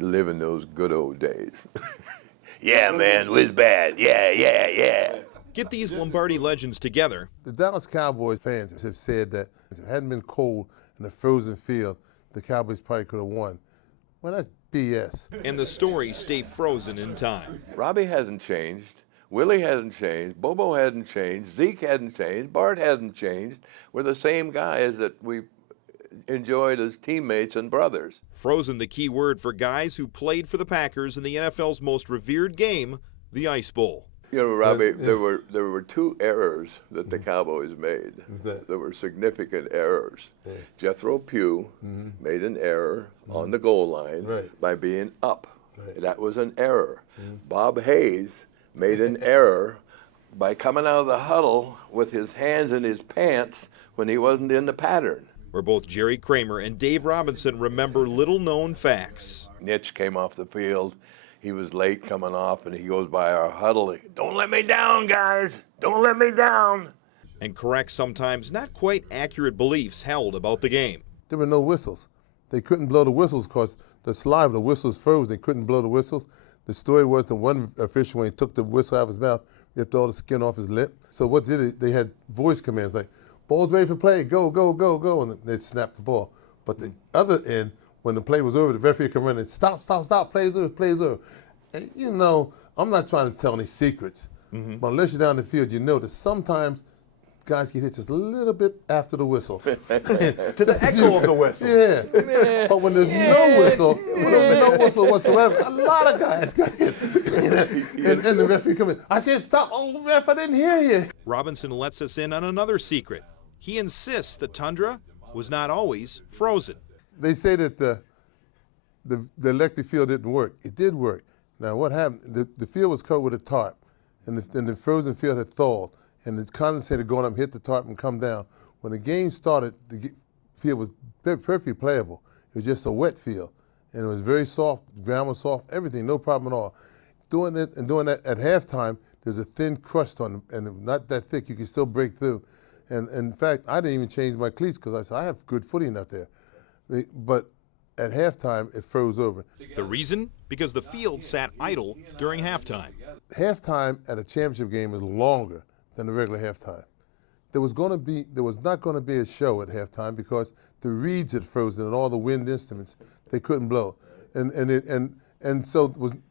living those good old days. Yeah, man, was bad. Yeah. Get these Lombardi legends together. The Dallas Cowboys fans have said that if it hadn't been cold in the frozen field, the Cowboys probably could have won. Well, that's BS. And the stories stay frozen in time. Robbie hasn't changed. Willie hasn't changed. Bobo hasn't changed. Zeke hasn't changed. Bart hasn't changed. We're the same guys that we enjoyed as teammates and brothers. Frozen, the key word for guys who played for the Packers in the NFL's most revered game, the Ice Bowl. You know, Robbie, there were two errors that the Cowboys made. There were significant errors. Jethro Pugh made an error on the goal line by being up. That was an error. Bob Hayes made an error by coming out of the huddle with his hands in his pants when he wasn't in the pattern. Where both Jerry Kramer and Dave Robinson remember little-known facts. Nitch came off the field. He was late coming off, and he goes by our huddle. Don't let me down, guys. Don't let me down. And correct sometimes not quite accurate beliefs held about the game. There were no whistles. They couldn't blow the whistles because the saliva, the whistles froze. They couldn't blow the whistles. The story was the one official, when he took the whistle out of his mouth, ripped all the skin off his lip. So what did it? They had voice commands like, ball's ready for play, go, go, go, go, and they'd snap the ball. But the other end, when the play was over, the referee come run and stop, play's over. And, you know, I'm not trying to tell any secrets, but unless you're down the field, you know that sometimes guys get hit just a little bit after the whistle. To the echo of the whistle. Yeah. But when there's no whistle, whatsoever, a lot of guys got hit. And the referee come in. I said, stop. Oh, ref, I didn't hear you. Robinson lets us in on another secret. He insists the tundra was not always frozen. They say that the electric field didn't work. It did work. Now, what happened, the field was covered with a tarp, and the frozen field had thawed, and the condensate had gone up, hit the tarp, and come down. When the game started, the field was perfectly playable. It was just a wet field, and it was very soft, the ground was soft, everything, no problem at all. Doing that at halftime, there's a thin crust on them, and not that thick, you can still break through. And in fact, I didn't even change my cleats because I said, I have good footing out there. But at halftime, it froze over. The reason? Because the field sat idle during halftime. Halftime at a championship game is longer than the regular halftime. There was not going to be a show at halftime because the reeds had frozen and all the wind instruments, they couldn't blow. And so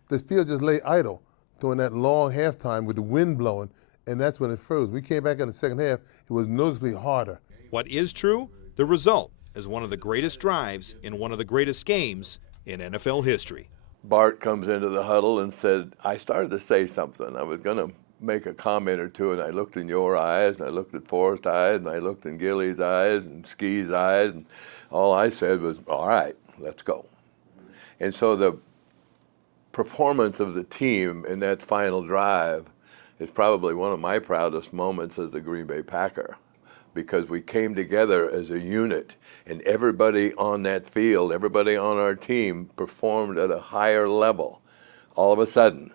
the field just lay idle during that long halftime with the wind blowing, and that's when it froze. We came back in the second half, it was noticeably harder. What is true? The result is one of the greatest drives in one of the greatest games in NFL history. Bart comes into the huddle and said, I started to say something. I was going to make a comment or two, and I looked in your eyes, and I looked at Forrest's eyes, and I looked in Gilly's eyes, and Ski's eyes, and all I said was, all right, let's go. And so the performance of the team in that final drive is probably one of my proudest moments as a Green Bay Packer, because we came together as a unit, and everybody on that field, everybody on our team performed at a higher level all of a sudden.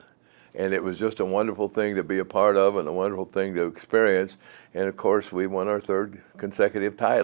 And it was just a wonderful thing to be a part of and a wonderful thing to experience. And of course, we won our third consecutive title.